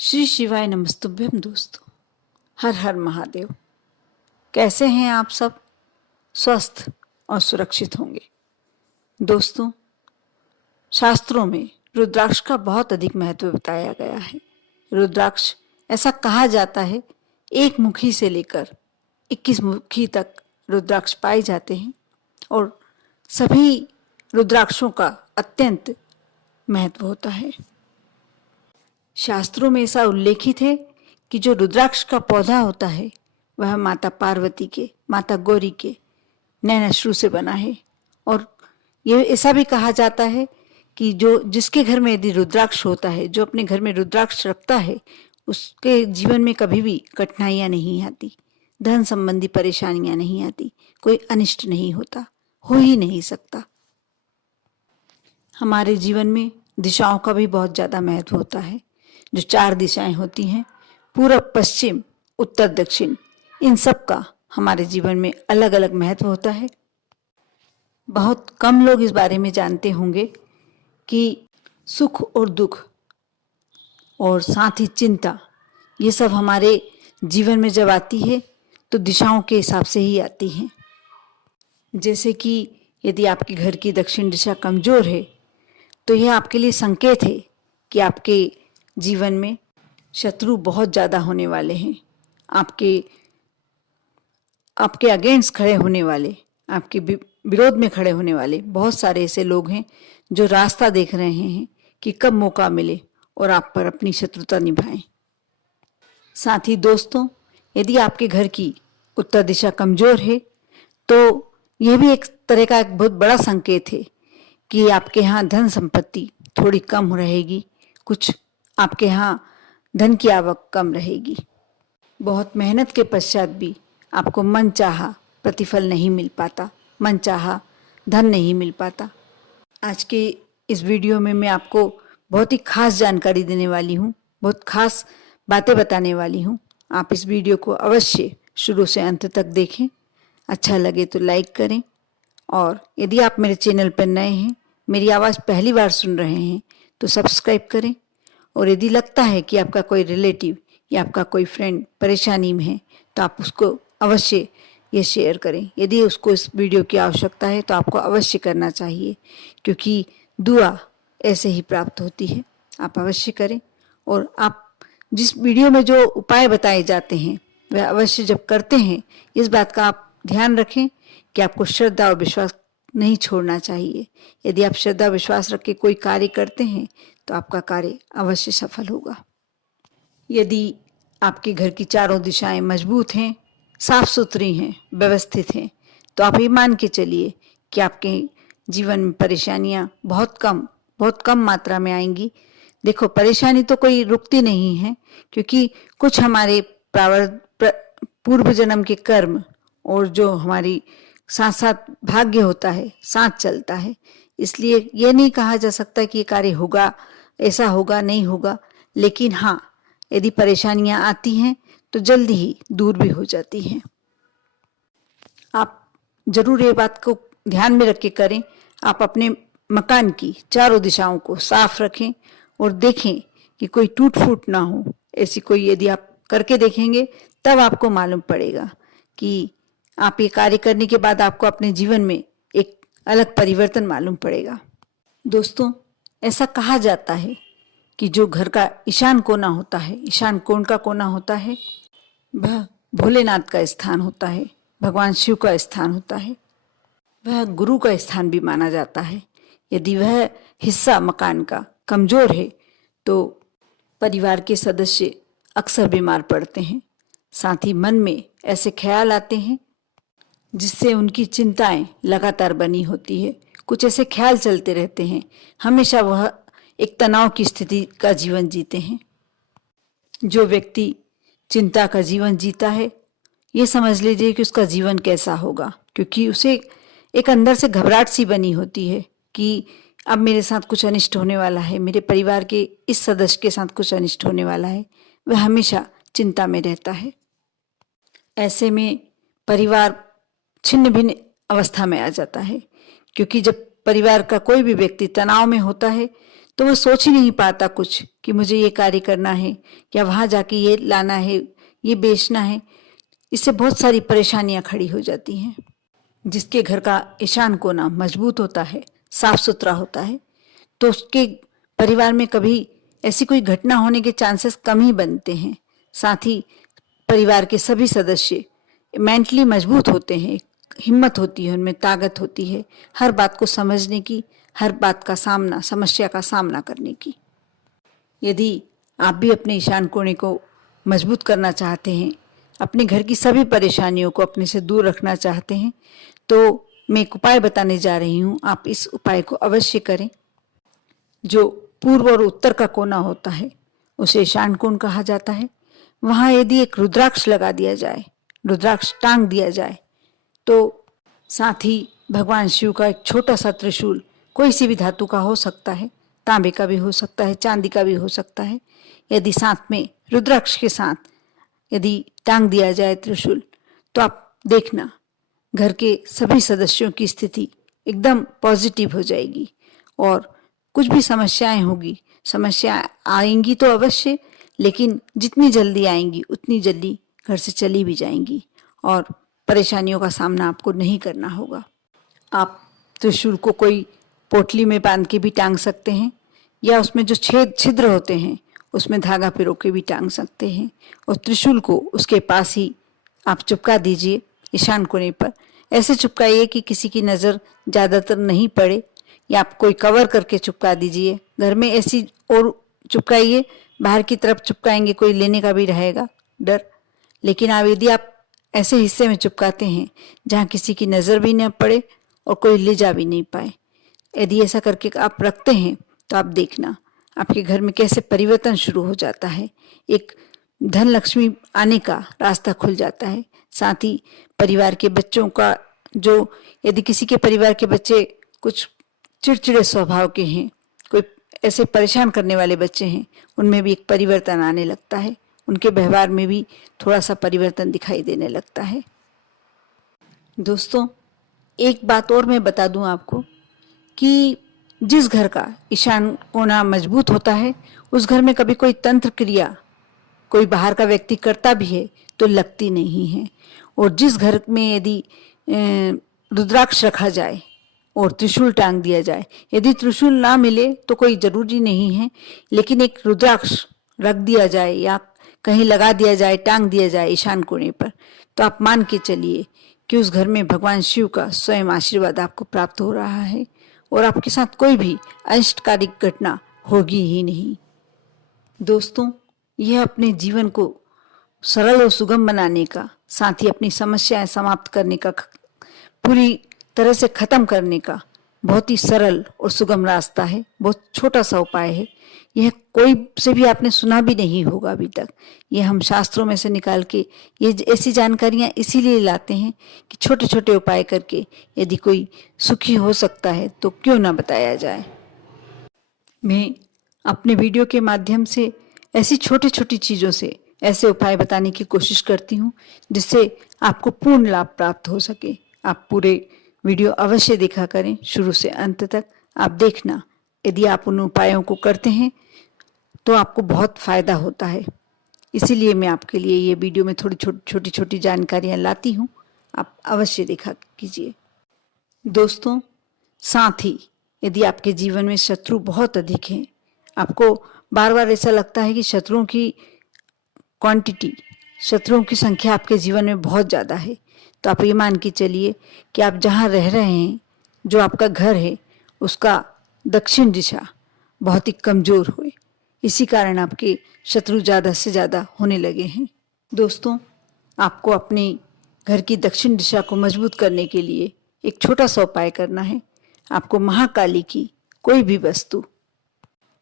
श्री शिवाय नमस्तुभ्यम दोस्तों। हर हर महादेव। कैसे हैं आप सब? स्वस्थ और सुरक्षित होंगे। दोस्तों, शास्त्रों में रुद्राक्ष का बहुत अधिक महत्व बताया गया है। रुद्राक्ष, ऐसा कहा जाता है, एक मुखी से लेकर 21 मुखी तक रुद्राक्ष पाए जाते हैं और सभी रुद्राक्षों का अत्यंत महत्व होता है। शास्त्रों में ऐसा उल्लेखित है कि जो रुद्राक्ष का पौधा होता है वह माता पार्वती के, माता गौरी के नैनाश्रु से बना है। और ये ऐसा भी कहा जाता है कि जिसके घर में यदि रुद्राक्ष होता है, जो अपने घर में रुद्राक्ष रखता है, उसके जीवन में कभी भी कठिनाइयाँ नहीं आती, धन संबंधी परेशानियाँ नहीं आती, कोई अनिष्ट नहीं होता, हो ही नहीं सकता। हमारे जीवन में दिशाओं का भी बहुत ज़्यादा महत्व होता है। जो 4 दिशाएं होती हैं, पूरब, पश्चिम, उत्तर, दक्षिण, इन सब का हमारे जीवन में अलग अलग महत्व होता है। बहुत कम लोग इस बारे में जानते होंगे कि सुख और दुख और साथ ही चिंता, ये सब हमारे जीवन में जब आती है तो दिशाओं के हिसाब से ही आती हैं। जैसे कि यदि आपके घर की दक्षिण दिशा कमज़ोर है तो यह आपके लिए संकेत है कि आपके जीवन में शत्रु बहुत ज़्यादा होने वाले हैं। आपके अगेंस्ट खड़े होने वाले, आपके विरोध में खड़े होने वाले बहुत सारे ऐसे लोग हैं जो रास्ता देख रहे हैं कि कब मौका मिले और आप पर अपनी शत्रुता निभाएं। साथ ही दोस्तों, यदि आपके घर की उत्तर दिशा कमज़ोर है तो यह भी एक तरह का एक बहुत बड़ा संकेत है कि आपके यहाँ धन संपत्ति थोड़ी कम रहेगी, कुछ आपके यहाँ धन की आवक कम रहेगी। बहुत मेहनत के पश्चात भी आपको मन चाहा प्रतिफल नहीं मिल पाता, मन चाहा धन नहीं मिल पाता। आज के इस वीडियो में मैं आपको बहुत ही खास जानकारी देने वाली हूँ, बहुत खास बातें बताने वाली हूँ। आप इस वीडियो को अवश्य शुरू से अंत तक देखें। अच्छा लगे तो लाइक करें, और यदि आप मेरे चैनल पर नए हैं, मेरी आवाज़ पहली बार सुन रहे हैं, तो सब्सक्राइब करें। और यदि लगता है कि आपका कोई रिलेटिव या आपका कोई फ्रेंड परेशानी में है तो आप उसको अवश्य ये शेयर करें। यदि उसको इस वीडियो की आवश्यकता है तो आपको अवश्य करना चाहिए, क्योंकि दुआ ऐसे ही प्राप्त होती है। आप अवश्य करें, और आप जिस वीडियो में जो उपाय बताए जाते हैं वह अवश्य जब करते हैं, इस बात का आप ध्यान रखें कि आपको श्रद्धा और विश्वास नहीं छोड़ना चाहिए। यदि आप श्रद्धा विश्वास रख के कोई कार्य करते हैं तो आपका कार्य अवश्य सफल होगा। यदि आपके घर की चारों दिशाएं मजबूत हैं, साफ सुथरी हैं, व्यवस्थित हैं, तो आप ये मान के चलिए कि आपके जीवन में परेशानियां बहुत कम मात्रा में आएंगी। देखो, परेशानी तो कोई रुकती नहीं है, क्योंकि कुछ हमारे पूर्व जन्म के कर्म और जो हमारी साथ साथ भाग्य होता है, साथ चलता है। इसलिए ये नहीं कहा जा सकता कि ये कार्य होगा, ऐसा होगा, नहीं होगा। लेकिन हाँ, यदि परेशानियां आती हैं तो जल्दी ही दूर भी हो जाती हैं। आप जरूर ये बात को ध्यान में रख के करें। आप अपने मकान की चारों दिशाओं को साफ रखें और देखें कि कोई टूट फूट ना हो। ऐसी कोई यदि आप करके देखेंगे तब आपको मालूम पड़ेगा कि आप ये कार्य करने के बाद आपको अपने जीवन में एक अलग परिवर्तन मालूम पड़ेगा। दोस्तों, ऐसा कहा जाता है कि जो घर का ईशान कोना होता है, ईशान कोण का कोना होता है, वह भोलेनाथ का स्थान होता है, भगवान शिव का स्थान होता है, वह गुरु का स्थान भी माना जाता है। यदि वह हिस्सा मकान का कमजोर है तो परिवार के सदस्य अक्सर बीमार पड़ते हैं। साथ ही मन में ऐसे ख्याल आते हैं जिससे उनकी चिंताएं लगातार बनी होती है। कुछ ऐसे ख्याल चलते रहते हैं, हमेशा वह एक तनाव की स्थिति का जीवन जीते हैं। जो व्यक्ति चिंता का जीवन जीता है, ये समझ लीजिए कि उसका जीवन कैसा होगा, क्योंकि उसे एक अंदर से घबराहट सी बनी होती है कि अब मेरे साथ कुछ अनिष्ट होने वाला है, मेरे परिवार के इस सदस्य के साथ कुछ अनिष्ट होने वाला है। वह हमेशा चिंता में रहता है। ऐसे में परिवार छिन्न भिन्न अवस्था में आ जाता है, क्योंकि जब परिवार का कोई भी व्यक्ति तनाव में होता है तो वो सोच ही नहीं पाता कुछ कि मुझे ये कार्य करना है या वहां जाके ये लाना है, ये बेचना है। इससे बहुत सारी परेशानियां खड़ी हो जाती हैं। जिसके घर का ईशान कोना मजबूत होता है, साफ सुथरा होता है, तो उसके परिवार में कभी ऐसी कोई घटना होने के चांसेस कम ही बनते हैं। साथ ही परिवार के सभी सदस्य मेंटली मजबूत होते हैं, हिम्मत होती है उनमें, ताकत होती है हर बात को समझने की, हर बात का सामना, समस्या का सामना करने की। यदि आप भी अपने ईशान कोने को मजबूत करना चाहते हैं, अपने घर की सभी परेशानियों को अपने से दूर रखना चाहते हैं, तो मैं एक उपाय बताने जा रही हूँ। आप इस उपाय को अवश्य करें। जो पूर्व और उत्तर का कोना होता है उसे ईशान कोण कहा जाता है। वहां यदि एक रुद्राक्ष लगा दिया जाए, रुद्राक्ष टांग दिया जाए, तो साथ ही भगवान शिव का एक छोटा सा त्रिशूल, कोई सी भी धातु का हो सकता है, तांबे का भी हो सकता है, चांदी का भी हो सकता है, यदि साथ में रुद्राक्ष के साथ यदि टांग दिया जाए त्रिशूल, तो आप देखना घर के सभी सदस्यों की स्थिति एकदम पॉजिटिव हो जाएगी। और कुछ भी समस्याएं होगी, समस्या आएंगी तो अवश्य, लेकिन जितनी जल्दी आएंगी उतनी जल्दी घर से चली भी जाएंगी और परेशानियों का सामना आपको नहीं करना होगा। आप त्रिशूल को कोई पोटली में बांध के भी टांग सकते हैं, या उसमें जो छिद्र होते हैं उसमें धागा पिरो के भी टांग सकते हैं, और त्रिशूल को उसके पास ही आप चिपका दीजिए ईशान कोने पर। ऐसे चिपकाइए कि किसी की नज़र ज़्यादातर नहीं पड़े, या आप कोई कवर करके चिपका दीजिए। घर में ऐसी और चिपकाइए, बाहर की तरफ चिपकाएंगे कोई लेने का भी रहेगा डर। लेकिन यदि आप ऐसे हिस्से में चिपकाते हैं जहाँ किसी की नज़र भी न पड़े और कोई ले जा भी नहीं पाए, यदि ऐसा करके आप रखते हैं तो आप देखना आपके घर में कैसे परिवर्तन शुरू हो जाता है। एक धन लक्ष्मी आने का रास्ता खुल जाता है। साथ ही परिवार के बच्चों का, जो यदि किसी के परिवार के बच्चे कुछ चिड़चिड़े स्वभाव के हैं, कोई ऐसे परेशान करने वाले बच्चे हैं, उनमें भी एक परिवर्तन आने लगता है, उनके व्यवहार में भी थोड़ा सा परिवर्तन दिखाई देने लगता है। दोस्तों, एक बात और मैं बता दूं आपको कि जिस घर का ईशान कोना मजबूत होता है उस घर में कभी कोई तंत्र क्रिया कोई बाहर का व्यक्ति करता भी है तो लगती नहीं है। और जिस घर में यदि रुद्राक्ष रखा जाए और त्रिशूल टांग दिया जाए, यदि त्रिशूल ना मिले तो कोई जरूरी नहीं है, लेकिन एक रुद्राक्ष रख दिया जाए या कहीं लगा दिया जाए, टांग दिया जाए ईशान कोने पर, तो आप मान के चलिए कि उस घर में भगवान शिव का स्वयं आशीर्वाद आपको प्राप्त हो रहा है और आपके साथ कोई भी अनिष्टकारी घटना होगी ही नहीं। दोस्तों, यह अपने जीवन को सरल और सुगम बनाने का, साथ ही अपनी समस्याएं समाप्त करने का, पूरी तरह से खत्म करने का बहुत ही सरल और सुगम रास्ता है। बहुत छोटा सा उपाय है। यह कोई से भी आपने सुना भी नहीं होगा अभी तक। यह हम शास्त्रों में से निकाल के ये ऐसी जानकारियां इसीलिए लाते हैं कि छोटे छोटे उपाय करके यदि कोई सुखी हो सकता है तो क्यों ना बताया जाए। मैं अपने वीडियो के माध्यम से ऐसी छोटी छोटी चीज़ों से ऐसे उपाय बताने की कोशिश करती हूँ जिससे आपको पूर्ण लाभ प्राप्त हो सके। आप पूरे वीडियो अवश्य देखा करें शुरू से अंत तक। आप देखना, यदि आप उन उपायों को करते हैं तो आपको बहुत फायदा होता है। इसीलिए मैं आपके लिए ये वीडियो में थोड़ी छोटी छोटी जानकारियाँ लाती हूँ, आप अवश्य देखा कीजिए। दोस्तों, साथ ही यदि आपके जीवन में शत्रु बहुत अधिक हैं, आपको बार बार ऐसा लगता है कि शत्रुओं की क्वांटिटी, शत्रुओं की संख्या आपके जीवन में बहुत ज़्यादा है, तो आप ये मान के चलिए कि आप जहाँ रह रहे हैं, जो आपका घर है, उसका दक्षिण दिशा बहुत ही कमज़ोर हुए। इसी कारण आपके शत्रु ज़्यादा से ज़्यादा होने लगे हैं। दोस्तों, आपको अपने घर की दक्षिण दिशा को मजबूत करने के लिए एक छोटा सा उपाय करना है। आपको महाकाली की कोई भी वस्तु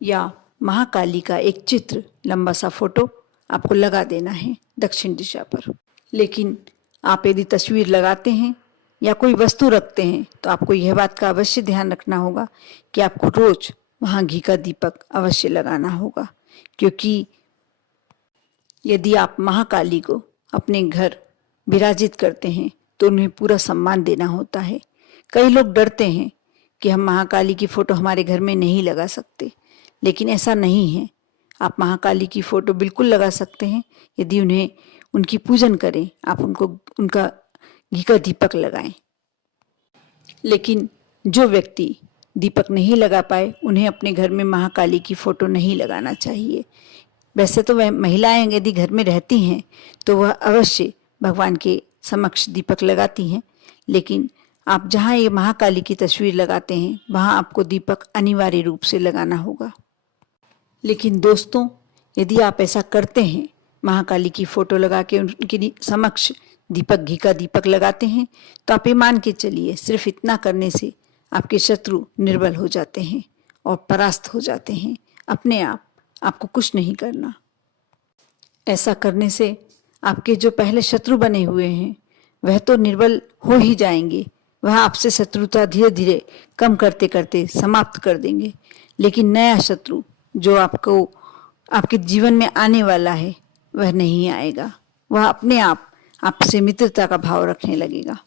या महाकाली का एक चित्र, लंबा सा फोटो आपको लगा देना है दक्षिण दिशा पर। लेकिन आप यदि तस्वीर लगाते हैं या कोई वस्तु रखते हैं तो आपको यह बात का अवश्य ध्यान रखना होगा कि आपको रोज वहाँ घी का दीपक अवश्य लगाना होगा, क्योंकि यदि आप महाकाली को अपने घर विराजित करते हैं तो उन्हें पूरा सम्मान देना होता है। कई लोग डरते हैं कि हम महाकाली की फोटो हमारे घर में नहीं लगा सकते, लेकिन ऐसा नहीं है। आप महाकाली की फोटो बिल्कुल लगा सकते हैं। यदि उन्हें उनकी पूजन करें, आप उनका घी का दीपक लगाएं। लेकिन जो व्यक्ति दीपक नहीं लगा पाए, उन्हें अपने घर में महाकाली की फोटो नहीं लगाना चाहिए। वैसे तो वह महिलाएं यदि घर में रहती हैं तो वह अवश्य भगवान के समक्ष दीपक लगाती हैं, लेकिन आप जहाँ ये महाकाली की तस्वीर लगाते हैं वहाँ आपको दीपक अनिवार्य रूप से लगाना होगा। लेकिन दोस्तों, यदि आप ऐसा करते हैं, महाकाली की फोटो लगा के उनके समक्ष दीपक, घी का दीपक लगाते हैं, तो आप ये मान के चलिए सिर्फ इतना करने से आपके शत्रु निर्बल हो जाते हैं और परास्त हो जाते हैं। अपने आप आपको कुछ नहीं करना। ऐसा करने से आपके जो पहले शत्रु बने हुए हैं वह तो निर्बल हो ही जाएंगे, वह आपसे शत्रुता धीरे धीरे कम करते करते समाप्त कर देंगे। लेकिन नया शत्रु जो आपके जीवन में आने वाला है वह नहीं आएगा, वह अपने आप आपसे मित्रता का भाव रखने लगेगा।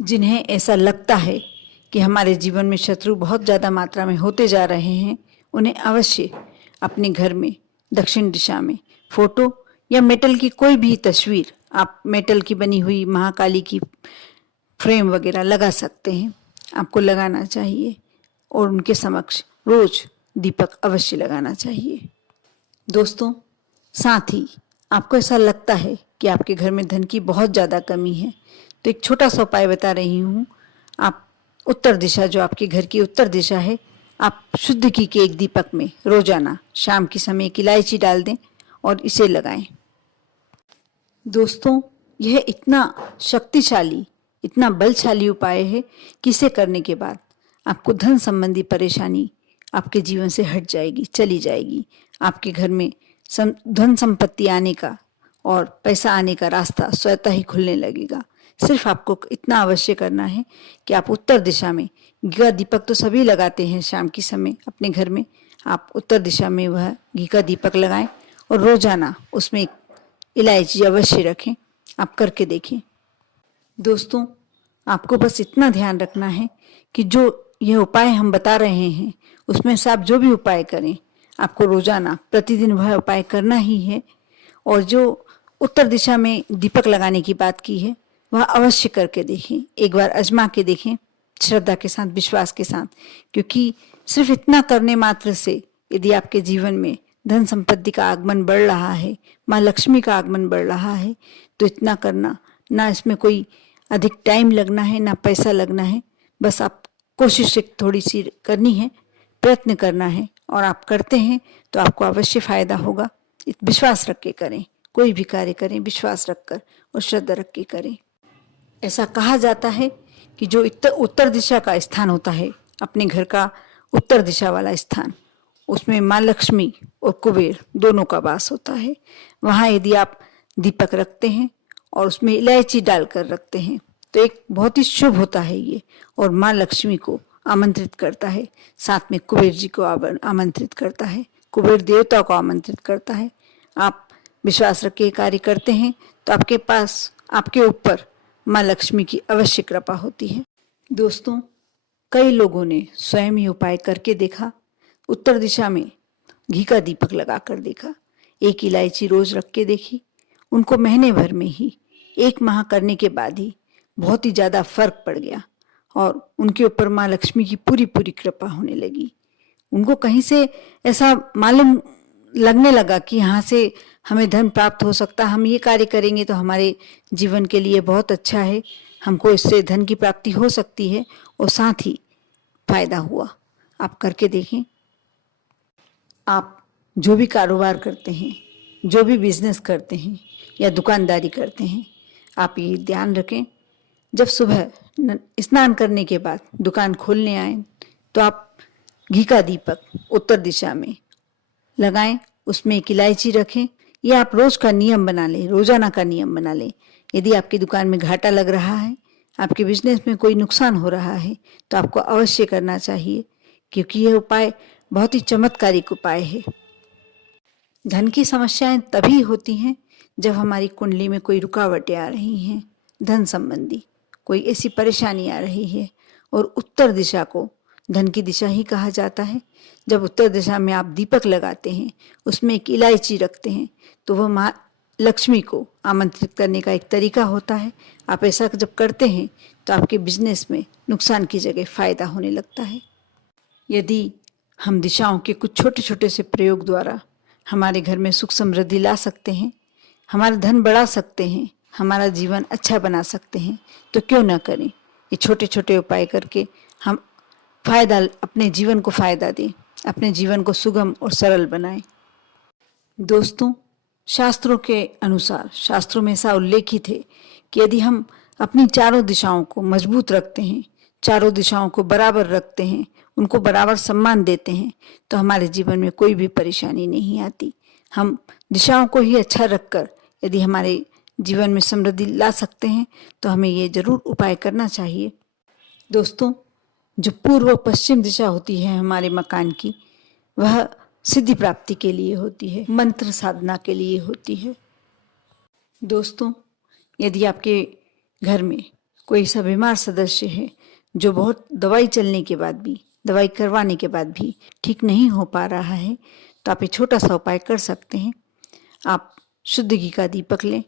जिन्हें ऐसा लगता है कि हमारे जीवन में शत्रु बहुत ज़्यादा मात्रा में होते जा रहे हैं, उन्हें अवश्य अपने घर में दक्षिण दिशा में फोटो या मेटल की कोई भी तस्वीर, आप मेटल की बनी हुई महाकाली की फ्रेम वगैरह लगा सकते हैं। आपको लगाना चाहिए और उनके समक्ष रोज दीपक अवश्य लगाना चाहिए। दोस्तों, साथ ही आपको ऐसा लगता है कि आपके घर में धन की बहुत ज़्यादा कमी है, तो एक छोटा सा उपाय बता रही हूँ। आप उत्तर दिशा, जो आपके घर की उत्तर दिशा है, आप शुद्ध घी के एक दीपक में रोजाना शाम के समय एक इलायची डाल दें और इसे लगाएं। दोस्तों, यह इतना शक्तिशाली, इतना बलशाली उपाय है कि इसे करने के बाद आपको धन संबंधी परेशानी आपके जीवन से हट जाएगी, चली जाएगी। आपके घर में धन संपत्ति आने का और पैसा आने का रास्ता स्वतः ही खुलने लगेगा। सिर्फ आपको इतना अवश्य करना है कि आप उत्तर दिशा में, घी का दीपक तो सभी लगाते हैं शाम के समय अपने घर में, आप उत्तर दिशा में वह घी का दीपक लगाएं और रोजाना उसमें एक इलायची अवश्य रखें। आप करके देखें। दोस्तों, आपको बस इतना ध्यान रखना है कि जो यह उपाय हम बता रहे हैं उसमें से आप जो भी उपाय करें, आपको रोजाना प्रतिदिन वह उपाय करना ही है। और जो उत्तर दिशा में दीपक लगाने की बात की है वह अवश्य करके देखें, एक बार आजमा के देखें, श्रद्धा के साथ, विश्वास के साथ। क्योंकि सिर्फ इतना करने मात्र से यदि आपके जीवन में धन संपत्ति का आगमन बढ़ रहा है, माँ लक्ष्मी का आगमन बढ़ रहा है, तो इतना करना, ना इसमें कोई अधिक टाइम लगना है, ना पैसा लगना है। बस आप कोशिश एक थोड़ी सी करनी है, प्रयत्न करना है, और आप करते हैं तो आपको अवश्य फायदा होगा। विश्वास रख के करें, कोई भी कार्य करें विश्वास रखकर और श्रद्धा रख के करें। ऐसा कहा जाता है कि जो उत्तर दिशा का स्थान होता है, अपने घर का उत्तर दिशा वाला स्थान, उसमें माँ लक्ष्मी और कुबेर दोनों का वास होता है। वहाँ यदि आप दीपक रखते हैं और उसमें इलायची डालकर रखते हैं तो एक बहुत ही शुभ होता है ये, और माँ लक्ष्मी को आमंत्रित करता है, साथ में कुबेर जी को आमंत्रित करता है, कुबेर देवता को आमंत्रित करता है। आप विश्वास रख के कार्य करते हैं तो आपके पास, आपके ऊपर माँ लक्ष्मी की अवश्य कृपा होती है। दोस्तों, कई लोगों ने स्वयं ही उपाय करके देखा, उत्तर दिशा में घी का दीपक लगा कर देखा, एक इलायची रोज रख के देखी, उनको महीने भर में ही, 1 माह करने के बाद ही बहुत ही ज़्यादा फर्क पड़ गया और उनके ऊपर माँ लक्ष्मी की पूरी पूरी कृपा होने लगी। उनको कहीं से ऐसा मालूम लगने लगा कि यहाँ से हमें धन प्राप्त हो सकता, हम ये कार्य करेंगे तो हमारे जीवन के लिए बहुत अच्छा है, हमको इससे धन की प्राप्ति हो सकती है, और साथ ही फायदा हुआ। आप करके देखें। आप जो भी कारोबार करते हैं, जो भी बिजनेस करते हैं या दुकानदारी करते हैं, आप ये ध्यान रखें, जब सुबह स्नान करने के बाद दुकान खोलने आए तो आप घी का दीपक उत्तर दिशा में लगाएं, उसमें एक इलायची रखें। ये आप रोज का नियम बना लें, रोजाना का नियम बना लें। यदि आपकी दुकान में घाटा लग रहा है, आपके बिजनेस में कोई नुकसान हो रहा है, तो आपको अवश्य करना चाहिए, क्योंकि यह उपाय बहुत ही चमत्कारिक उपाय है। धन की समस्याएं तभी होती हैं जब हमारी कुंडली में कोई रुकावटें आ रही हैं, धन संबंधी कोई ऐसी परेशानी आ रही है, और उत्तर दिशा को धन की दिशा ही कहा जाता है। जब उत्तर दिशा में आप दीपक लगाते हैं, उसमें एक इलायची रखते हैं, तो वह माँ लक्ष्मी को आमंत्रित करने का एक तरीका होता है। आप ऐसा जब करते हैं तो आपके बिजनेस में नुकसान की जगह फायदा होने लगता है। यदि हम दिशाओं के कुछ छोटे छोटे से प्रयोग द्वारा हमारे घर में सुख समृद्धि ला सकते हैं, हमारा धन बढ़ा सकते हैं, हमारा जीवन अच्छा बना सकते हैं, तो क्यों ना करें। ये छोटे छोटे उपाय करके हम अपने जीवन को फायदा दें, अपने जीवन को सुगम और सरल बनाएं। दोस्तों, शास्त्रों के अनुसार, शास्त्रों में ऐसा उल्लेखित है कि यदि हम अपनी चारों दिशाओं को मजबूत रखते हैं, चारों दिशाओं को बराबर रखते हैं, उनको बराबर सम्मान देते हैं, तो हमारे जीवन में कोई भी परेशानी नहीं आती। हम दिशाओं को ही अच्छा रखकर यदि हमारे जीवन में समृद्धि ला सकते हैं तो हमें ये जरूर उपाय करना चाहिए। दोस्तों, जो पूर्व पश्चिम दिशा होती है हमारे मकान की, वह सिद्धि प्राप्ति के लिए होती है, मंत्र साधना के लिए होती है। दोस्तों, यदि आपके घर में कोई ऐसा बीमार सदस्य है जो बहुत दवाई चलने के बाद भी, दवाई करवाने के बाद भी ठीक नहीं हो पा रहा है, तो आप ये छोटा सा उपाय कर सकते हैं। आप शुद्ध घी का दीपक लें।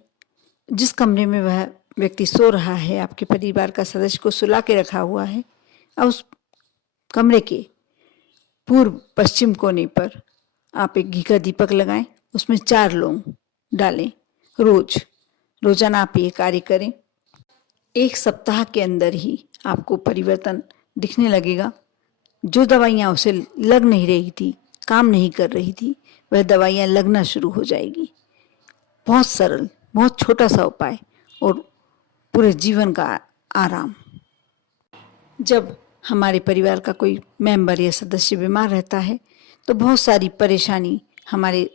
जिस कमरे में वह व्यक्ति सो रहा है, आपके परिवार का सदस्य को सुला के रखा हुआ है, और उस कमरे के पूर्व पश्चिम कोने पर आप एक घी का दीपक लगाएं, उसमें 4 लौंग डालें। रोजाना आप ये कार्य करें। 1 सप्ताह के अंदर ही आपको परिवर्तन दिखने लगेगा। जो दवाइयाँ उसे लग नहीं रही थी, काम नहीं कर रही थी, वह दवाइयाँ लगना शुरू हो जाएगी। बहुत सरल, बहुत छोटा सा उपाय और पूरे जीवन का आराम। जब हमारे परिवार का कोई मेंबर या सदस्य बीमार रहता है तो बहुत सारी परेशानी हमारे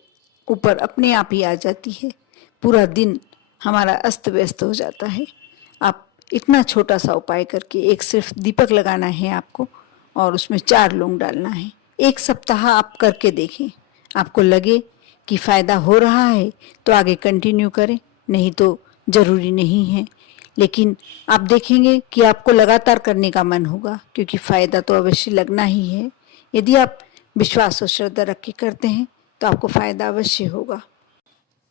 ऊपर अपने आप ही आ जाती है। पूरा दिन हमारा अस्त व्यस्त हो जाता है। आप इतना छोटा सा उपाय करके, एक सिर्फ दीपक लगाना है आपको और उसमें 4 लौंग डालना है। 1 सप्ताह आप करके देखें। आपको लगे कि फ़ायदा हो रहा है तो आगे कंटिन्यू करें, नहीं तो ज़रूरी नहीं है। लेकिन आप देखेंगे कि आपको लगातार करने का मन होगा, क्योंकि फ़ायदा तो अवश्य लगना ही है। यदि आप विश्वास और श्रद्धा रख के करते हैं तो आपको फ़ायदा अवश्य होगा।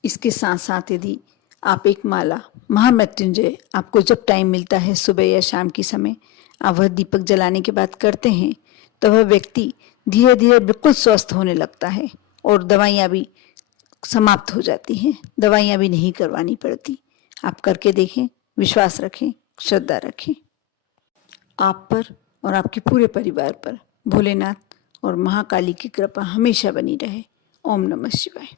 इसके साथ साथ यदि आप एक माला महामृत्युंजय आपको जब टाइम मिलता है, सुबह या शाम के समय, आप वह दीपक जलाने के बाद करते हैं, तो वह व्यक्ति धीरे धीरे बिल्कुल स्वस्थ होने लगता है और दवाइयाँ भी समाप्त हो जाती हैं, दवाइयाँ भी नहीं करवानी पड़ती। आप करके देखें, विश्वास रखें, श्रद्धा रखें। आप पर और आपके पूरे परिवार पर भोलेनाथ और महाकाली की कृपा हमेशा बनी रहे। ओम नमः शिवाय।